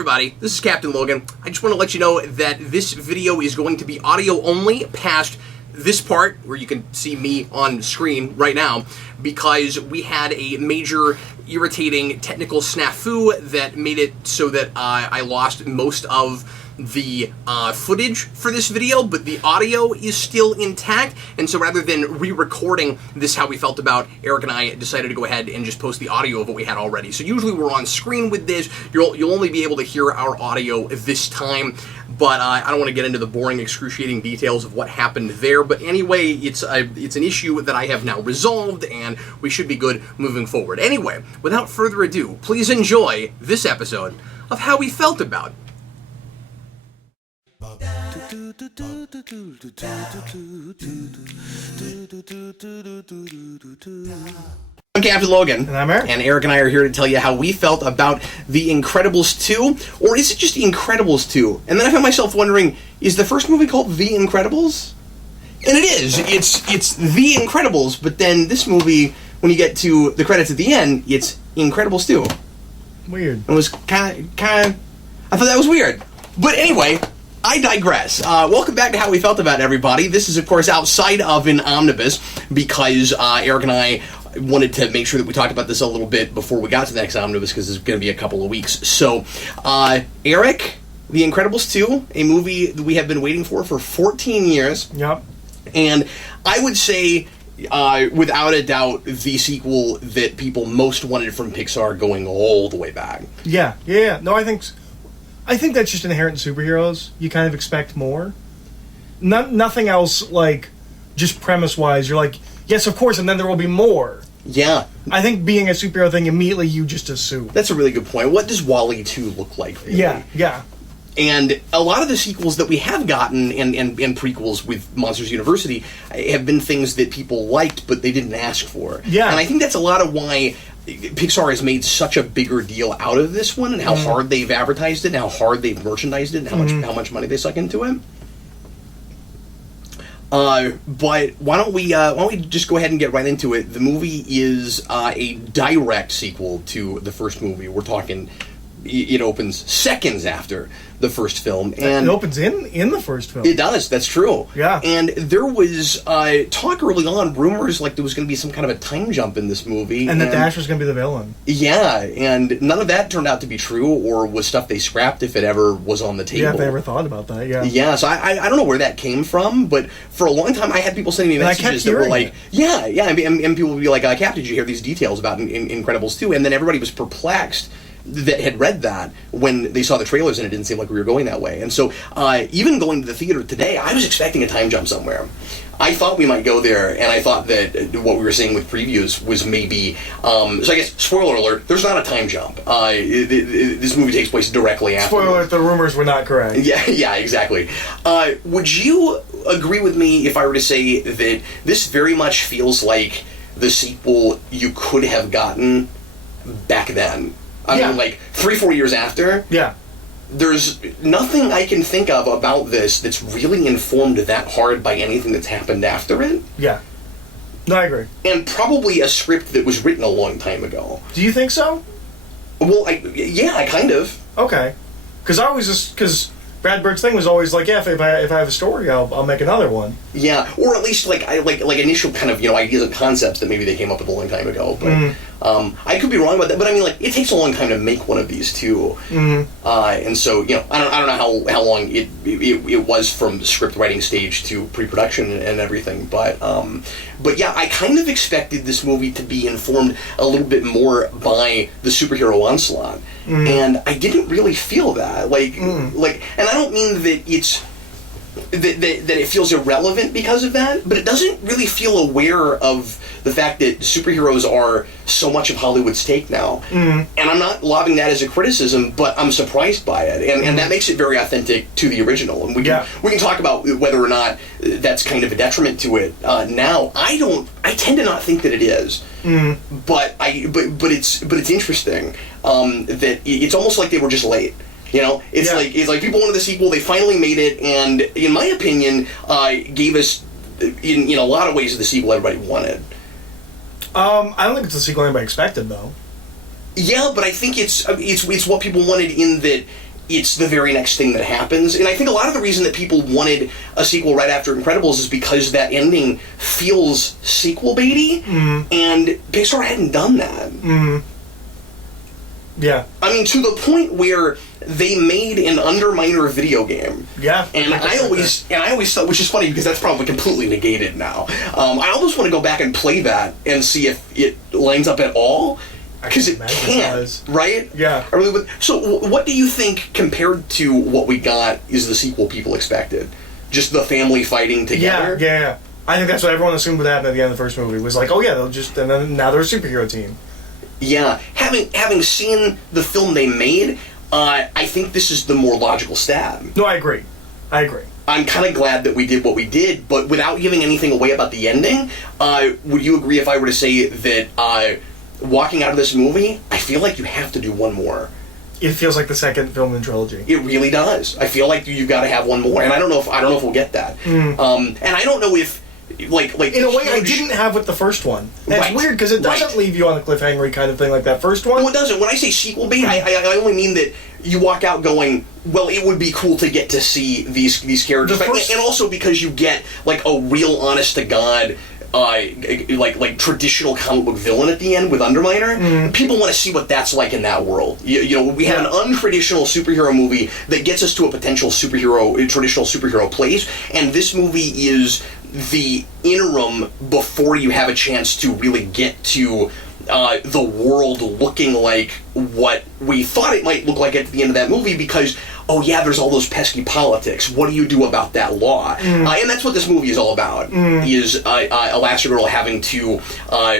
everybody, this is Captain Logan. I just want to let you know that this video is going to be audio only past this part, where you can see me on screen right now, because we had a major irritating technical snafu that made it so that I lost most of the footage for this video, but the audio is still intact, and so rather than re-recording this how we felt about, Eric and I decided to go ahead and just post the audio of what we had already. So usually we're on screen with this, you'll only be able to hear our audio this time, but I don't want to get into the boring, excruciating details of what happened there. But anyway, it's an issue that I have now resolved, and we should be good moving forward. Anyway, without further ado, please enjoy this episode of How We Felt About. I'm Captain Logan. And I'm Eric. And Eric and I are here to tell you how we felt about The Incredibles 2, or is it just The Incredibles 2? And then I found myself wondering, is the first movie called The Incredibles? And it is. It's The Incredibles, but then this movie, when you get to the credits at the end, it's Incredibles 2. Weird. It was kind of... I thought that was weird. But anyway, I digress. Welcome back to How We Felt About, everybody. This is, of course, outside of an omnibus, because Eric and I wanted to make sure that we talked about this a little bit before we got to the next omnibus, because it's going to be a couple of weeks. So, Eric, The Incredibles 2, a movie that we have been waiting for 14 years. Yep. And I would say, without a doubt, the sequel that people most wanted from Pixar going all the way back. Yeah. No, I think that's just inherent in superheroes. You kind of expect more. Nothing else, like, just premise-wise. You're like, yes, of course, and then there will be more. Yeah. I think being a superhero thing, immediately you just assume. That's a really good point. What does WALL-E 2 look like, really? Yeah. And a lot of the sequels that we have gotten, and prequels with Monsters University, have been things that people liked, but they didn't ask for. Yeah. And I think that's a lot of why Pixar has made such a bigger deal out of this one, and how hard they've advertised it, and how hard they've merchandised it, and how much money they suck into it. But why don't we just go ahead and get right into it? The movie is a direct sequel to the first movie. We're talking, it opens seconds after the first film, and it opens in the first film. It does. That's true. Yeah. And there was talk early on, rumors like there was going to be some kind of a time jump in this movie, and that Dash was going to be the villain. Yeah, and none of that turned out to be true, or was stuff they scrapped if it ever was on the table. Yeah, if they ever thought about that. Yeah. Yeah. So I don't know where that came from, but for a long time I had people sending me messages that were like, and people would be like, Cap, did you hear these details about Incredibles 2? And then everybody was perplexed that had read that when they saw the trailers, and it didn't seem like we were going that way. And so even going to the theater today, I was expecting a time jump somewhere. I thought we might go there, and I thought that what we were seeing with previews was maybe... so I guess, spoiler alert, there's not a time jump. This movie takes place directly after. Spoiler alert, the rumors were not correct. Yeah, exactly. Would you agree with me if I were to say that this very much feels like the sequel you could have gotten back then? I mean, like, 3-4 years after. Yeah. There's nothing I can think of about this that's really informed that hard by anything that's happened after it. Yeah. No, I agree. And probably a script that was written a long time ago. Do you think so? Well, I kind of. Okay. Because Brad Bird's thing was always like, yeah, if I have a story, I'll make another one. Yeah, or at least like initial kind of ideas and concepts that maybe they came up with a long time ago. But I could be wrong about that. But I mean, like, it takes a long time to make one of these too. And so I don't know how long it was from script writing stage to pre-production and everything. But yeah, I kind of expected this movie to be informed a little bit more by the superhero onslaught. And I didn't really feel that. And I don't mean that it's that it feels irrelevant because of that, but it doesn't really feel aware of the fact that superheroes are so much of Hollywood's take now. And I'm not lobbing that as a criticism, but I'm surprised by it, and that makes it very authentic to the original. And we can talk about whether or not that's kind of a detriment to it now. I tend to not think that it is. But it's interesting that it's almost like they were just late. It's like people wanted the sequel, they finally made it, and in my opinion, gave us in a lot of ways the sequel everybody wanted. I don't think it's the sequel anybody expected, though. Yeah, but I think it's what people wanted in that it's the very next thing that happens. And I think a lot of the reason that people wanted a sequel right after Incredibles is because that ending feels sequel baity, and Pixar hadn't done that. Yeah. I mean, to the point where they made an Underminer video game. Yeah. And I always thought, which is funny because that's probably completely negated now. I almost want to go back and play that and see if it lines up at all. Because it can't, right? Yeah. I really would. So, what do you think, compared to what we got, is the sequel people expected? Just the family fighting together? Yeah. I think that's what everyone assumed would happen at the end of the first movie. Was like, oh yeah, they'll just, and then now they're a superhero team. Yeah. Having seen the film they made, I think this is the more logical stab. No, I agree. I'm kind of glad that we did what we did, but without giving anything away about the ending, would you agree if I were to say that walking out of this movie, I feel like you have to do one more? It feels like the second film in the trilogy. It really does. I feel like you've got to have one more, and I don't know if we'll get that. And I don't know if like in a way I didn't have with the first one. And Right. it's weird because it doesn't leave you on a cliffhanger kind of thing like that first one. Well, it doesn't. When I say sequel bait, I only mean that you walk out going, well, it would be cool to get to see these characters, and also because you get like a real honest to God. Like traditional comic book villain at the end with Underminer. People want to see what that's like in that world. You know, we have an untraditional superhero movie that gets us to a potential traditional superhero place, and this movie is the interim before you have a chance to really get to the world looking like what we thought it might look like at the end of that movie, because oh yeah, there's all those pesky politics. What do you do about that law? And that's what this movie is all about, is Elastigirl having to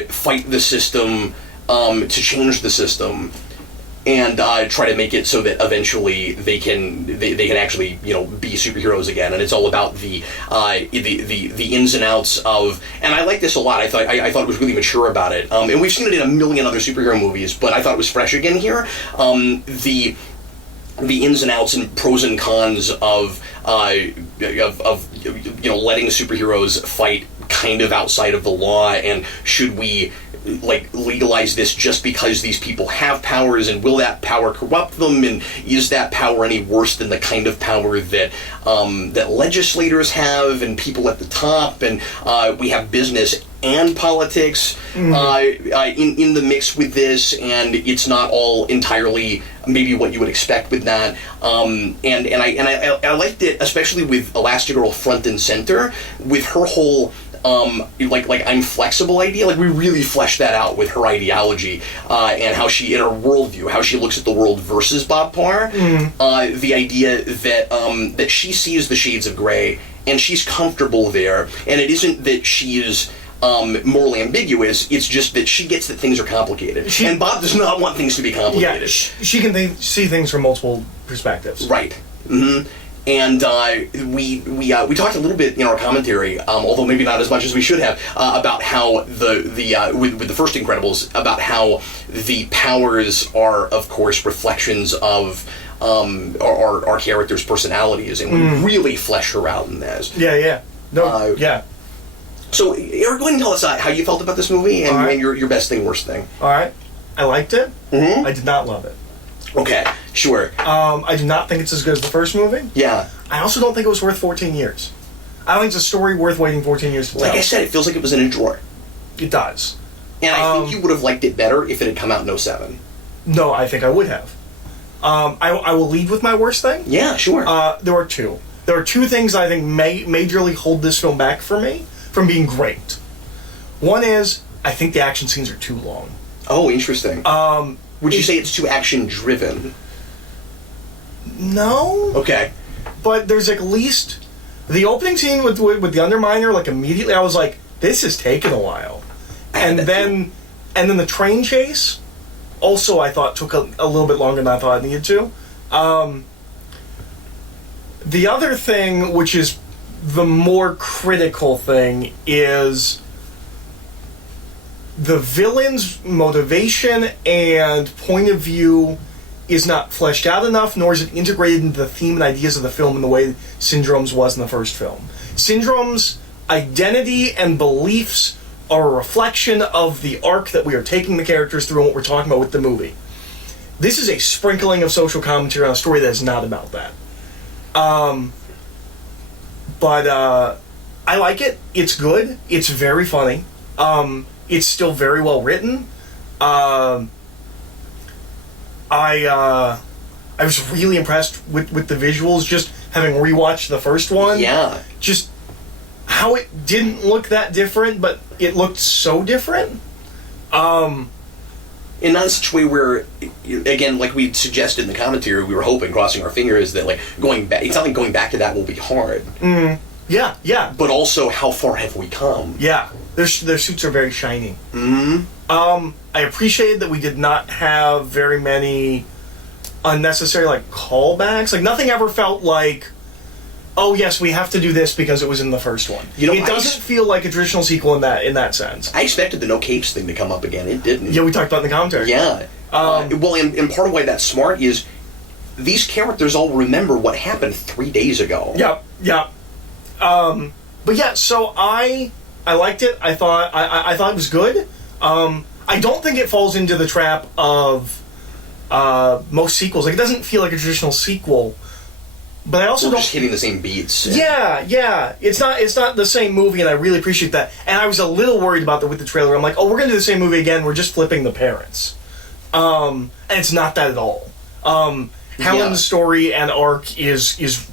fight the system to change the system, and try to make it so that eventually they can actually, you know, be superheroes again. And it's all about the ins and outs of. And I like this a lot. I thought it was really mature about it. And we've seen it in a million other superhero movies, but I thought it was fresh again here. The ins and outs and pros and cons of you know, letting superheroes fight kind of outside of the law, and should we like legalize this just because these people have powers, and will that power corrupt them, and is that power any worse than the kind of power that that legislators have and people at the top, and we have business and politics in the mix with this, and it's not all entirely maybe what you would expect with that. And I liked it, especially with Elastigirl front and center, with her whole like I'm flexible idea. Like we really fleshed that out with her ideology and how she, in her worldview, how she looks at the world versus Bob Parr. The idea that that she sees the shades of gray and she's comfortable there, and it isn't that she is morally ambiguous, it's just that she gets that things are complicated. And Bob does not want things to be complicated. Yeah, she can see things from multiple perspectives. Right. And we talked a little bit in our commentary, although maybe not as much as we should have, about how with the first Incredibles, about how the powers are, of course, reflections of our characters' personalities, and we really flesh her out in this. Yeah. No. Yeah. So, Eric, go ahead and tell us how you felt about this movie and your best thing, worst thing. All right. I liked it. I did not love it. Okay, sure. I do not think it's as good as the first movie. Yeah. I also don't think it was worth 14 years. I don't think it's a story worth waiting 14 years to tell. Like I said, it feels like it was in a drawer. It does. And I think you would have liked it better if it had come out in 2007. No, I think I would have. I will lead with my worst thing. Yeah, sure. There are two. There are two things I think majorly hold this film back for me from being great. One is, I think the action scenes are too long. Oh, interesting. Would you say it's too action-driven? No. Okay. But there's at least... The opening scene with the Underminer, like, immediately I was like, this is taking a while. And then the train chase, also I thought took a little bit longer than I thought it needed to. The other thing, which is the more critical thing, is the villain's motivation and point of view is not fleshed out enough, nor is it integrated into the theme and ideas of the film in the way Syndrome's was in the first film. Syndrome's identity and beliefs are a reflection of the arc that we are taking the characters through and what we're talking about with the movie. This is a sprinkling of social commentary on a story that is not about that. But I like it. It's good. It's very funny. It's still very well written. I was really impressed with the visuals, just having rewatched the first one. Yeah. Just how it didn't look that different, but it looked so different. And not in such a way where, again, like we suggested in the commentary, we were hoping, crossing our fingers, that like going back, it's not like going back to that will be hard. Yeah, yeah. But also, how far have we come? Yeah, their suits are very shiny. Mm-hmm. I appreciated that we did not have very many unnecessary like callbacks. Like nothing ever felt like, oh yes, we have to do this because it was in the first one. You know, it doesn't feel like a traditional sequel in that sense. I expected the no capes thing to come up again. It didn't. Yeah, we talked about it in the commentary. Yeah. Well, and part of why that's smart is these characters all remember what happened 3 days ago. Yep. Yep. But yeah, so I liked it. I thought it was good. I don't think it falls into the trap of most sequels. Like it doesn't feel like a traditional sequel. But I also We're don't just hitting the same beats. Yeah. It's not the same movie, and I really appreciate that. And I was a little worried about that with the trailer. I'm like, oh, we're gonna do the same movie again. We're just flipping the parents. And it's not that at all. Helen's story and arc is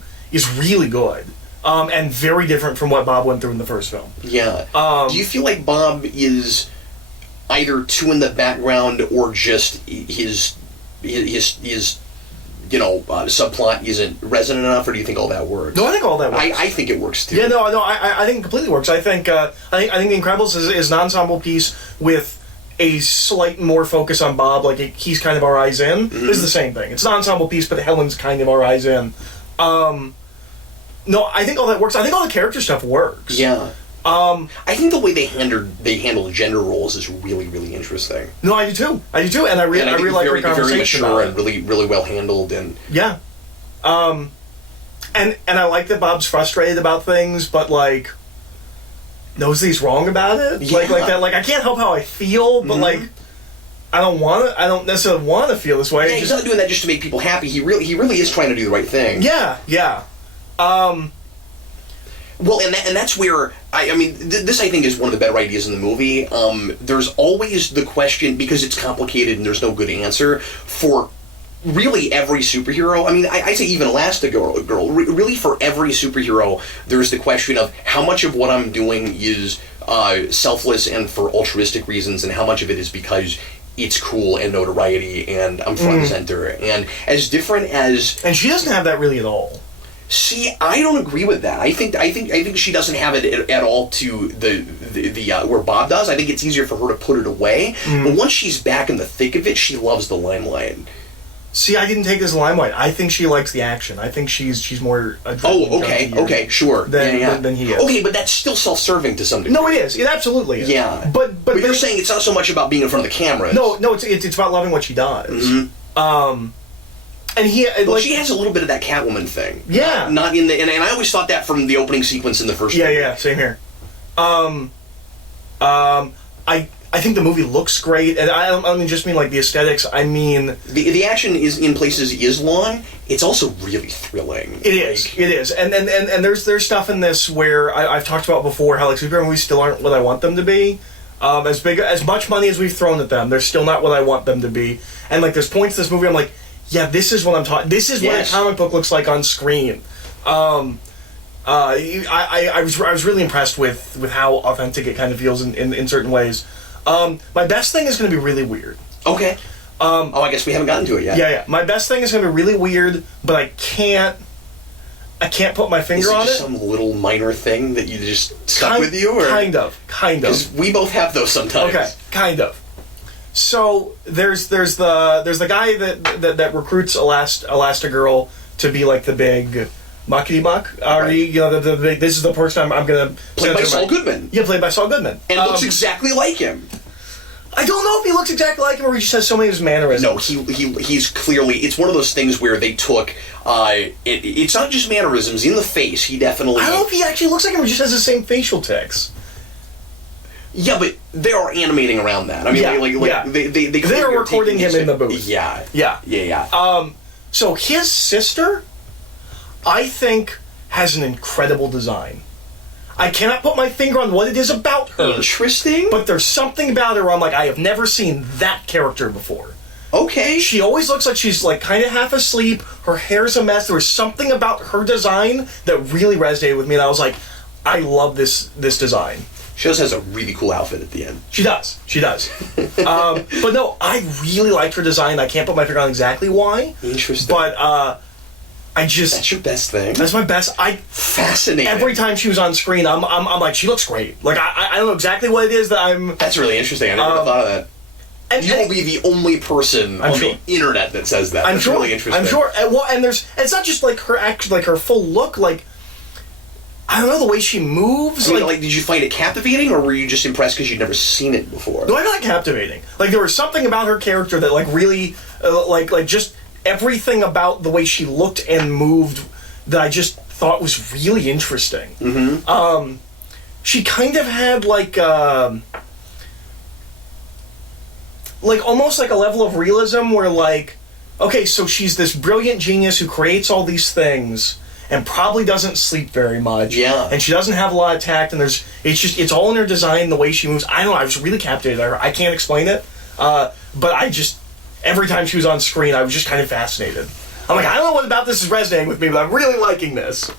really good. And very different from what Bob went through in the first film. Yeah. Do you feel like Bob is either too in the background or just his subplot isn't resonant enough, or do you think all that works? No, I think all that works. I think it works too. Yeah, no, I think it completely works. I think The Incredibles is an ensemble piece with a slight more focus on Bob. Like he's kind of our eyes in. Mm-hmm. This is the same thing. It's an ensemble piece, but Helen's kind of our eyes in. No, I think all that works. I think all the character stuff works. Yeah. I think the way they handle gender roles is really, really interesting. No, I do too, and I really like the conversation. Very mature and really, really well handled, and yeah. And I like that Bob's frustrated about things, but like knows that he's wrong about it. Yeah. Like that. Like I can't help how I feel, but like I don't necessarily want to feel this way. Yeah, he's not doing that just to make people happy. He really is trying to do the right thing. Yeah. Well, and that's where I mean this I think is one of the better ideas in the movie. There's always the question, because it's complicated and there's no good answer for really every superhero. I mean, I say even Elastigirl. Really, for every superhero, there's the question of how much of what I'm doing is selfless and for altruistic reasons, and how much of it is because it's cool and notoriety and I'm front and center. And as different as... And she doesn't have that really at all. See, I don't agree with that. I think she doesn't have it at all to the where Bob does. I think it's easier for her to put it away. But once she's back in the thick of it, she loves the limelight. See, I didn't take this limelight. I think she likes the action. I think she's more... Okay, sure. Than he is. Okay, but that's still self-serving to some degree. No, it is. It absolutely is. Yeah. But you're saying it's not so much about being in front of the camera. No, it's about loving what she does. And she has a little bit of that Catwoman thing. Yeah. Not in the... And I always thought that from the opening sequence in the first movie. Yeah, same here. I think the movie looks great, and I don't just mean like the aesthetics. I mean the action is in places is long. It's also really thrilling. It is, and there's stuff in this where I've talked about before how like superhero movies still aren't what I want them to be. As much money as we've thrown at them, they're still not what I want them to be. And like there's points in this movie I'm like, yeah, this is what I'm talking. This is what a comic book looks like on screen. I was really impressed with how authentic it kind of feels in certain ways. My best thing is going to be really weird. Okay. I guess we haven't gotten to it yet. Yeah. My best thing is going to be really weird, but I can't put my finger on it. Is it just some little minor thing that you just stuck with you? Or? Kind of. Because we both have those sometimes. Okay, kind of. So there's the guy that recruits Elastigirl to be like the big muckety muck. This is the person I'm gonna played by Saul Goodman. Yeah, played by Saul Goodman, and looks exactly like him. I don't know if he looks exactly like him or he just has so many of his mannerisms. No, he's clearly... It's one of those things where they took... it's not just mannerisms. In the face, he definitely... I don't know if he actually looks like him or just has the same facial tics. Yeah, but they are animating around that. I mean, they are recording him in the booth. Yeah. So his sister, I think, has an incredible design. I cannot put my finger on what it is about her. Interesting. But there's something about her where I'm like, I have never seen that character before. Okay. She always looks like she's like kind of half asleep. Her hair's a mess. There was something about her design that really resonated with me. And I was like, I love this design. She also has a really cool outfit at the end. She does. But no, I really liked her design. I can't put my finger on exactly why. Interesting. But that's your best thing. That's my best. Fascinating. Every time she was on screen, I'm like, she looks great. Like I don't know exactly what it is that I'm. That's really interesting. I never thought of that. And you will be the only person on the internet that says that. That's really interesting. I'm sure. And it's not just like her her full look. Like I don't know, the way she moves. I mean, like, did you find it captivating, or were you just impressed because you'd never seen it before? No, I found it captivating. Like there was something about her character that like really like just. Everything about the way she looked and moved that I just thought was really interesting. Mm-hmm. She kind of had like almost like a level of realism where like, okay, so she's this brilliant genius who creates all these things and probably doesn't sleep very much. Yeah. And she doesn't have a lot of tact, and it's all in her design, the way she moves. I don't know, I was really captivated by her. I can't explain it, but I just... Every time she was on screen, I was just kind of fascinated. I'm like, I don't know what about this is resonating with me, but I'm really liking this.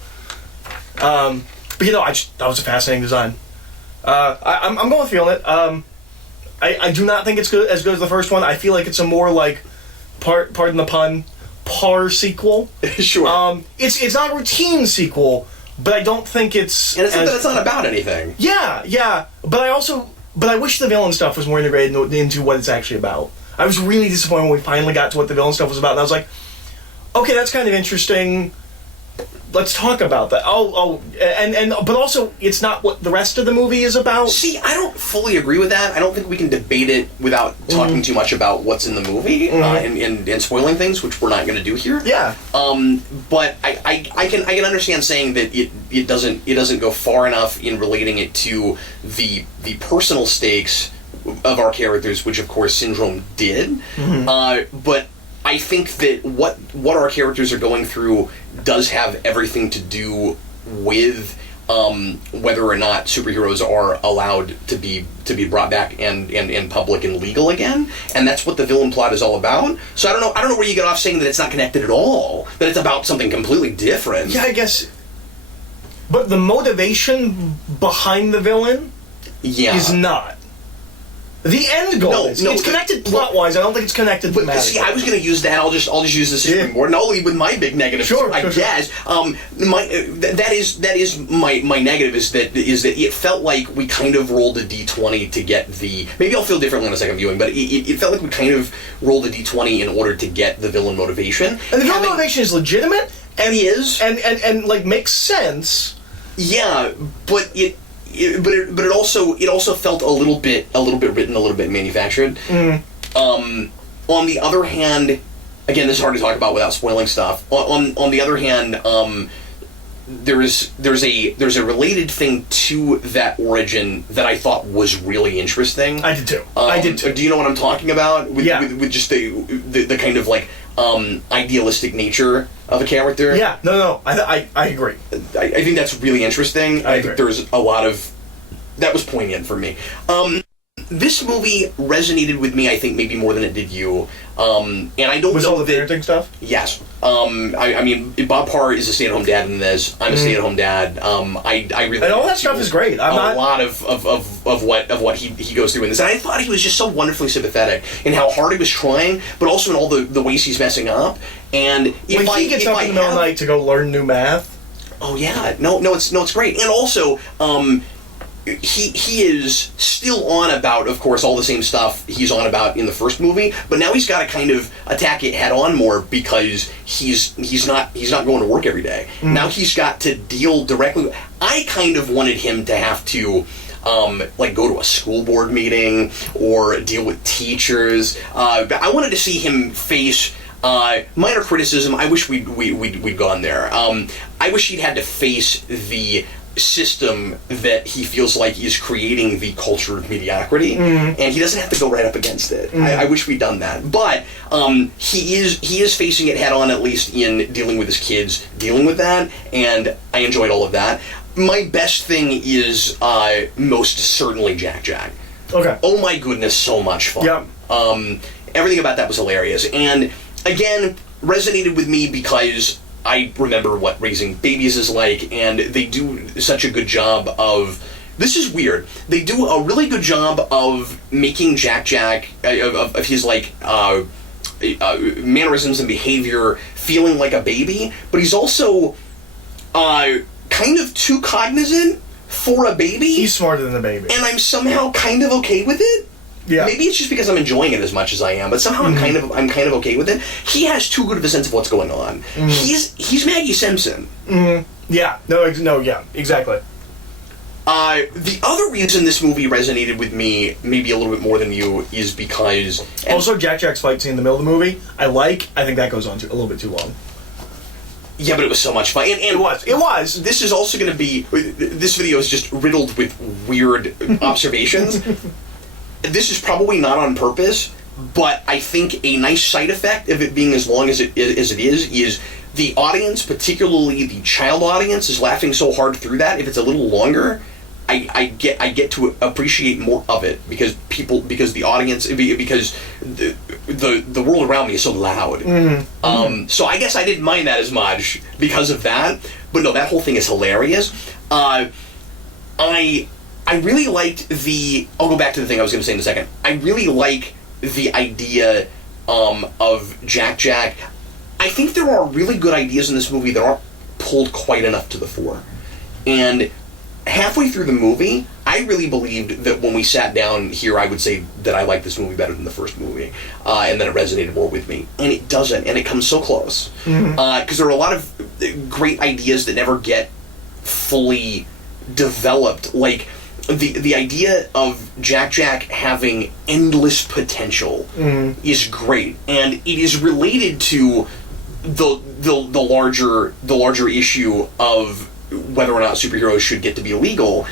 But that was a fascinating design. I'm going with feeling it. I do not think it's as good as the first one. I feel like it's a more like, pardon the pun, par sequel. Sure. It's not a routine sequel, but I don't think it's... And it's not that it's not about anything. Yeah. But I wish the villain stuff was more integrated into what it's actually about. I was really disappointed when we finally got to what the villain stuff was about, and I was like, okay, that's kind of interesting. Let's talk about that. But also, it's not what the rest of the movie is about. See, I don't fully agree with that. I don't think we can debate it without talking too much about what's in the movie and spoiling things, which we're not going to do here. Yeah. But I can understand saying that it doesn't go far enough in relating it to the personal stakes of our characters, which of course Syndrome did. Mm-hmm. But I think that what our characters are going through does have everything to do with whether or not superheroes are allowed to be brought back and in public and legal again, and that's what the villain plot is all about. So I don't know where you get off saying that it's not connected at all, that it's about something completely different. Yeah, I guess. But the motivation behind the villain is not. The end goal is. It's connected plot-wise. I don't think it's connected thematically. See, I was going to use that. I'll just use this as springboard, and I'll leave with my big negative. Sure, I guess. That is my negative is that it felt like we kind of rolled a d20 to get the. Maybe I'll feel differently on a second viewing, but it felt like we kind of rolled a d20 in order to get the villain motivation. And the villain motivation is legitimate, and he is, and like makes sense. Yeah, but it also felt a little bit written, a little bit manufactured. Mm. On the other hand, again, this is hard to talk about without spoiling stuff. On the other hand, there's a related thing to that origin that I thought was really interesting. I did too. Do you know what I'm talking about? With just the kind of like idealistic nature of a character. Yeah, no, I agree. I think that's really interesting. I think there's a lot of... That was poignant for me. This movie resonated with me, I think, maybe more than it did you. And I don't know... Was all the parenting stuff? Yes. I mean, Bob Parr is a stay-at-home dad in this. I'm a stay-at-home dad. I really... And all that stuff is great. A lot of what he goes through in this. And I thought he was just so wonderfully sympathetic in how hard he was trying, but also in all the ways he's messing up. And when he gets up in the middle of the night to go learn new math... Oh, yeah. No, it's great. And also... He is still on about, of course, all the same stuff he's on about in the first movie, but now he's got to kind of attack it head on more because he's not going to work every day. Mm. Now he's got to deal directly. I kind of wanted him to have to go to a school board meeting or deal with teachers. I wanted to see him face Minor criticism. I wish we'd gone there. I wish he'd had to face the system that he feels like is creating the culture of mediocrity, and he doesn't have to go right up against it. I wish we'd done that, but he is facing it head on, at least in dealing with his kids, dealing with that, and I enjoyed all of that. My best thing is most certainly Jack Jack. Okay. Oh my goodness, so much fun. Yep. Everything about that was hilarious, and again, resonated with me because I remember what raising babies is like, and they do such a good job of... This is weird. They do a really good job of making Jack Jack, of his, like, mannerisms and behavior feeling like a baby, but he's also kind of too cognizant for a baby. He's smarter than a baby. And I'm somehow kind of okay with it. Yeah. Maybe it's just because I'm enjoying it as much as I am, but somehow I'm kind of okay with it. He has too good of a sense of what's going on. He's Maggie Simpson. Yeah. No, yeah, exactly. The other reason this movie resonated with me, maybe a little bit more than you, is because... Also, Jack Jack's fight scene in the middle of the movie, I think that goes on a little bit too long. Yeah, but it was so much fun. And it was. This is also going to be... This video is just riddled with weird observations. This is probably not on purpose, but I think a nice side effect of it being as long as it is the audience, particularly the child audience, is laughing so hard through that. If it's a little longer, I get to appreciate more of it because the audience, because the world around me is so loud. So I guess I didn't mind that as much because of that. But no, that whole thing is hilarious. I really liked I'll go back to the thing I was going to say in a second. I really like the idea of Jack Jack. I think there are really good ideas in this movie that aren't pulled quite enough to the fore. And halfway through the movie, I really believed that when we sat down here, I would say that I liked this movie better than the first movie, and that it resonated more with me. And it doesn't, and it comes so close. Because there are a lot of great ideas that never get fully developed, like the idea of Jack Jack having endless potential is great, and it is related to the larger issue of whether or not superheroes should get to be illegal.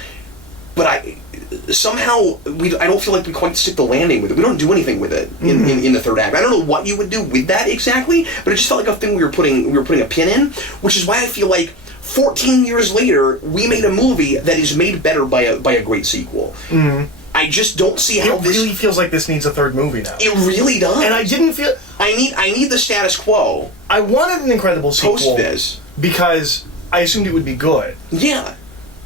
But I don't feel like we quite stick the landing with it. We don't do anything with it in the third act. I don't know what you would do with that exactly, but it just felt like a thing we were putting a pin in, which is why I feel like 14 years later, we made a movie that is made better by a great sequel. I just don't see how this... It really feels like this needs a third movie now. It really does. And I didn't feel... I need the status quo. I wanted an incredible sequel. Post this. Because I assumed it would be good. Yeah.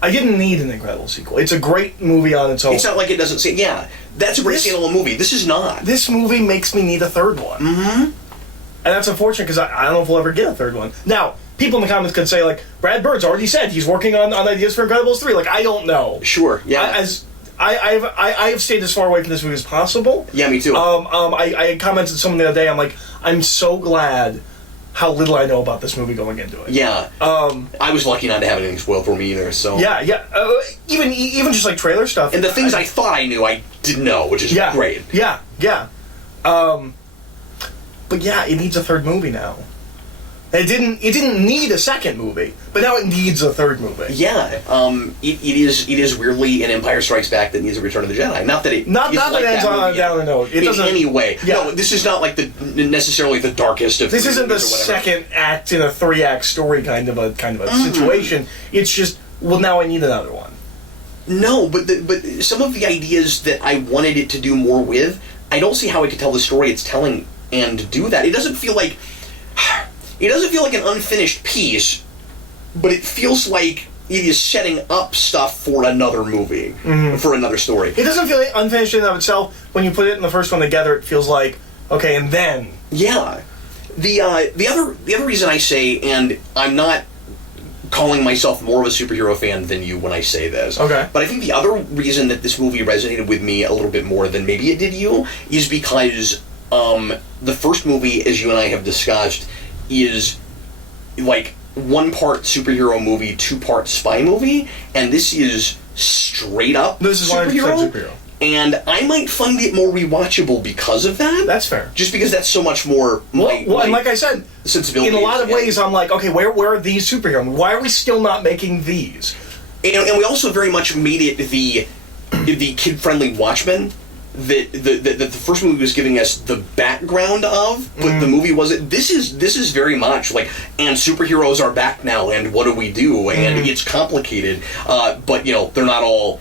I didn't need an incredible sequel. It's a great movie on its own. It's not like it doesn't say... Yeah, that's a great standalone movie. This is not. This movie makes me need a third one. And that's unfortunate because I don't know if we'll ever get a third one. Now... People in the comments could say, like, Brad Bird's already said he's working on ideas for Incredibles 3. Like, I don't know. Sure, yeah. I have stayed as far away from this movie as possible. Yeah, me too. I commented to someone the other day, I'm like, I'm so glad how little I know about this movie going into it. Yeah. I was lucky not to have anything spoiled for me either, so... Yeah. Even just, like, trailer stuff. And the things I thought I knew, I didn't know, which is great. Yeah. But yeah, it needs a third movie now. It didn't need a second movie, but now it needs a third movie. Yeah, it is weirdly an Empire Strikes Back that needs a Return of the Jedi. Not that it ends on a downer note. It doesn't in any way. Yeah. No, this is not like necessarily the darkest of. This isn't the second act in a 3-act story kind of a situation. It's just now I need another one. No, but some of the ideas that I wanted it to do more with, I don't see how it could tell the story it's telling and do that. It doesn't feel like. It doesn't feel like an unfinished piece, but it feels like it is setting up stuff for another movie, for another story. It doesn't feel like unfinished in and of itself. When you put it in the first one together, it feels like, okay, and then... Yeah. The other reason I say, and I'm not calling myself more of a superhero fan than you when I say this, okay, but I think the other reason that this movie resonated with me a little bit more than maybe it did you is because the first movie, as you and I have discussed, is like 1 part superhero movie, 2 part spy movie, and this is straight up this is superhero. Superhero. And I might find it more rewatchable because of that. That's fair. Just because that's so much more and like I said, sensibility. In a lot of ways, I'm like, okay, where are these superheroes? Why are we still not making these? And we also very much made it the kid-friendly Watchmen that the first movie was giving us the background of, but the movie wasn't. This is very much like, and superheroes are back now, and what do we do? And it's complicated, but they're not all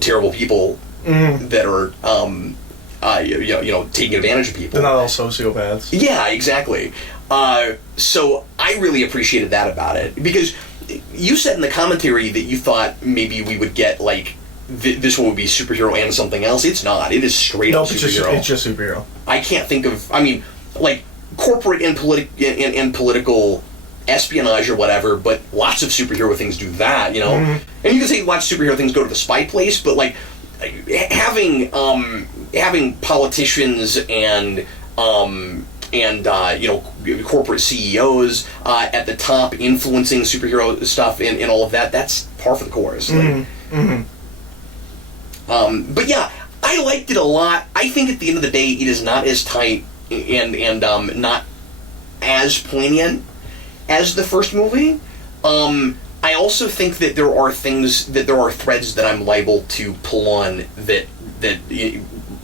terrible people that are taking advantage of people. They're not all sociopaths. Yeah, exactly. So I really appreciated that about it, because you said in the commentary that you thought maybe we would get this one would be superhero and something else. It's not. It is straight up superhero. It's just superhero. I can't think of. I mean, corporate and political espionage or whatever, but lots of superhero things do that, And you can say lots of superhero things go to the spy place, but having politicians and corporate CEOs at the top influencing superhero stuff and all of that's par for the course. But yeah, I liked it a lot. I think at the end of the day, it is not as tight and not as poignant as the first movie. I also think that there are threads that I'm liable to pull on that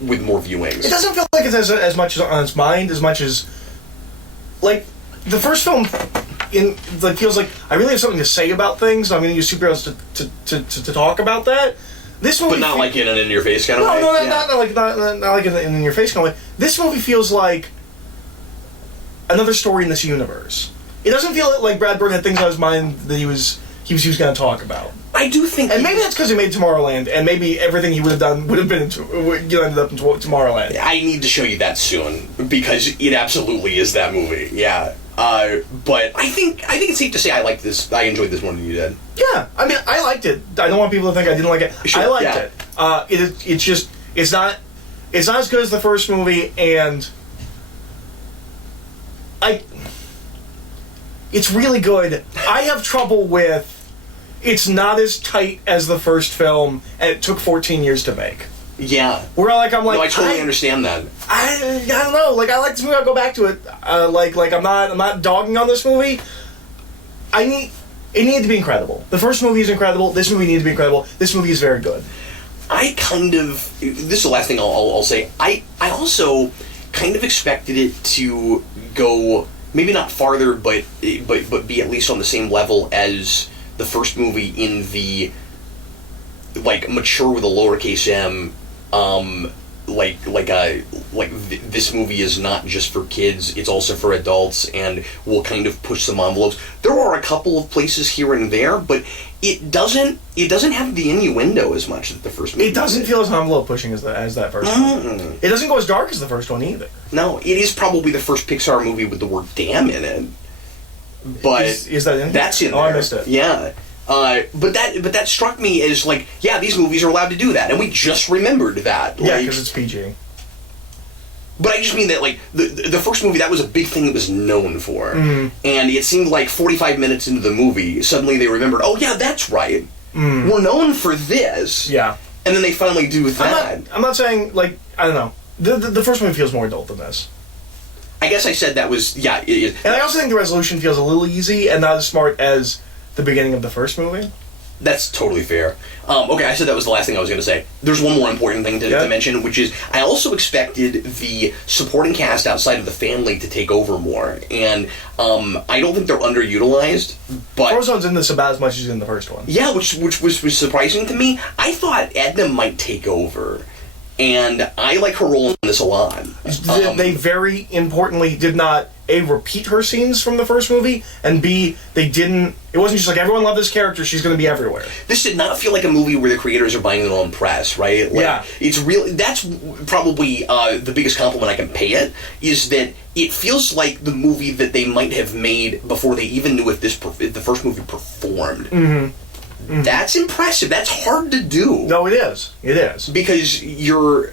with more viewings. It doesn't feel like it has as much on its mind as much as the first film. Feels like I really have something to say about things. I'm going to use superheroes to talk about that. This movie, but not like in an in-your-face kind of way. No, not like in in-your-face kind of way. This movie feels like another story in this universe. It doesn't feel like Brad Bird had things on his mind that he was going to talk about. I do think, and maybe that's because he made Tomorrowland, and maybe everything he would have done would have been ended up in Tomorrowland. I need to show you that soon, because it absolutely is that movie. Yeah. But I think it's safe to say I liked this. I enjoyed this more than you did. Yeah, I mean, I liked it. I don't want people to think I didn't like it. Sure, I liked it. It's not as good as the first movie, and it's really good. I have trouble with. It's not as tight as the first film, and it took 14 years to make. Yeah. Where I totally understand that. I don't know. I like this movie. I'll go back to it. I'm not dogging on this movie. It needed to be incredible. The first movie is incredible. This movie needed to be incredible. This movie is very good. This is the last thing I'll say. I also kind of expected it to go maybe not farther, but be at least on the same level as the first movie in the mature with a lowercase m. This movie is not just for kids, it's also for adults, and will kind of push some envelopes. There are a couple of places here and there, but it doesn't have the innuendo as much that the first movie. It doesn't feel as envelope pushing as that first one. It doesn't go as dark as the first one either. No, it is probably the first Pixar movie with the word damn in it. But is that in there? That's in there. I missed it. Yeah. But that struck me as these movies are allowed to do that, and we just remembered that. Yeah, because it's PG. But I just mean that the first movie, that was a big thing it was known for, and it seemed like 45 minutes into the movie, suddenly they remembered, oh yeah, that's right, we're known for this. Yeah, and then they finally do that. I'm not saying I don't know. The first movie feels more adult than this. I guess I said that was and I also think the resolution feels a little easy and not as smart as the beginning of the first movie. That's totally fair. Okay, I said that was the last thing I was going to say. There's one more important thing to mention, which is I also expected the supporting cast outside of the family to take over more, and I don't think they're underutilized. But Frozone's in this about as much as in the first one. Yeah, which was surprising to me. I thought Edna might take over, and I like her role in this a lot. They very importantly did not A, repeat her scenes from the first movie, and B, they didn't. It wasn't just everyone loved this character, she's going to be everywhere. This did not feel like a movie where the creators are buying their own press, right? Yeah. It's real. That's probably the biggest compliment I can pay it, is that it feels like the movie that they might have made before they even knew if the first movie performed. Mm-hmm. That's impressive. That's hard to do. No, it is. It is. Because your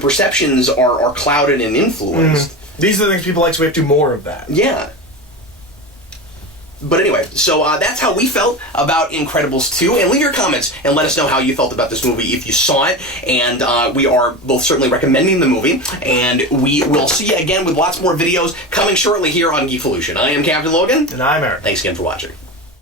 perceptions are clouded and influenced. Mm-hmm. These are the things people like, so we have to do more of that. Yeah. But anyway, so that's how we felt about Incredibles 2. And leave your comments and let us know how you felt about this movie if you saw it. And we are both certainly recommending the movie. And we will see you again with lots more videos coming shortly here on Geekvolution. I am Captain Logan. And I'm Eric. Thanks again for watching.